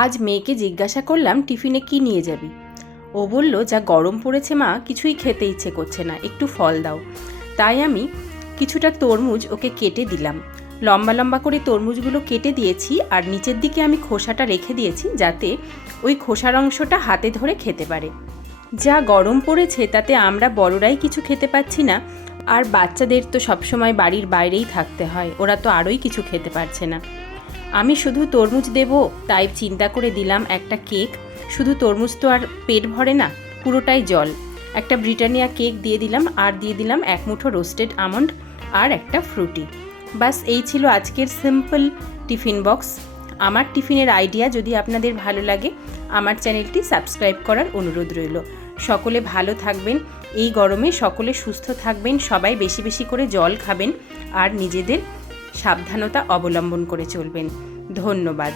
আজ মেয়েকে জিজ্ঞাসা করলাম টিফিনে কি নিয়ে যাবি। ও বলল, যা গরম পড়েছে মা, কিছুই খেতে ইচ্ছে করছে না, একটু ফল দাও। তাই আমি কিছুটা তরমুজ ওকে কেটে দিলাম। লম্বা লম্বা করে তরমুজগুলো কেটে দিয়েছি, আর নিচের দিকে আমি খোসাটা রেখে দিয়েছি যাতে ওই খোসার অংশটা হাতে ধরে খেতে পারে। যা গরম পড়েছে তাতে আমরা বড়রাই কিছু খেতে পাচ্ছি না, আর বাচ্চাদের তো সবসময় বাড়ির বাইরেই থাকতে হয়, ওরা তো আরোই কিছু খেতে পারছে না। আমি শুধু তরমুজ দেব তাই চিন্তা করে দিলাম একটা কেক। শুধু তরমুজ তো আর পেট ভরে না, পুরোটাই জল। একটা ব্রিটানিয়া কেক দিয়ে দিলাম, আর দিয়ে দিলাম 1 মুঠো রোস্টেড আমন্ড আর একটা ফ্রুটি। বাস এই ছিল আজকের সিম্পল টিফিন বক্স। আমার টিফিনের আইডিয়া যদি আপনাদের ভালো লাগে, আমার চ্যানেলটি সাবস্ক্রাইব করার অনুরোধ রইল। সকলে ভালো থাকবেন, এই গরমে সকলে সুস্থ থাকবেন, সবাই বেশি বেশি করে জল খাবেন আর নিজেদের সাবধানতা অবলম্বন করে চলবেন। ধন্যবাদ।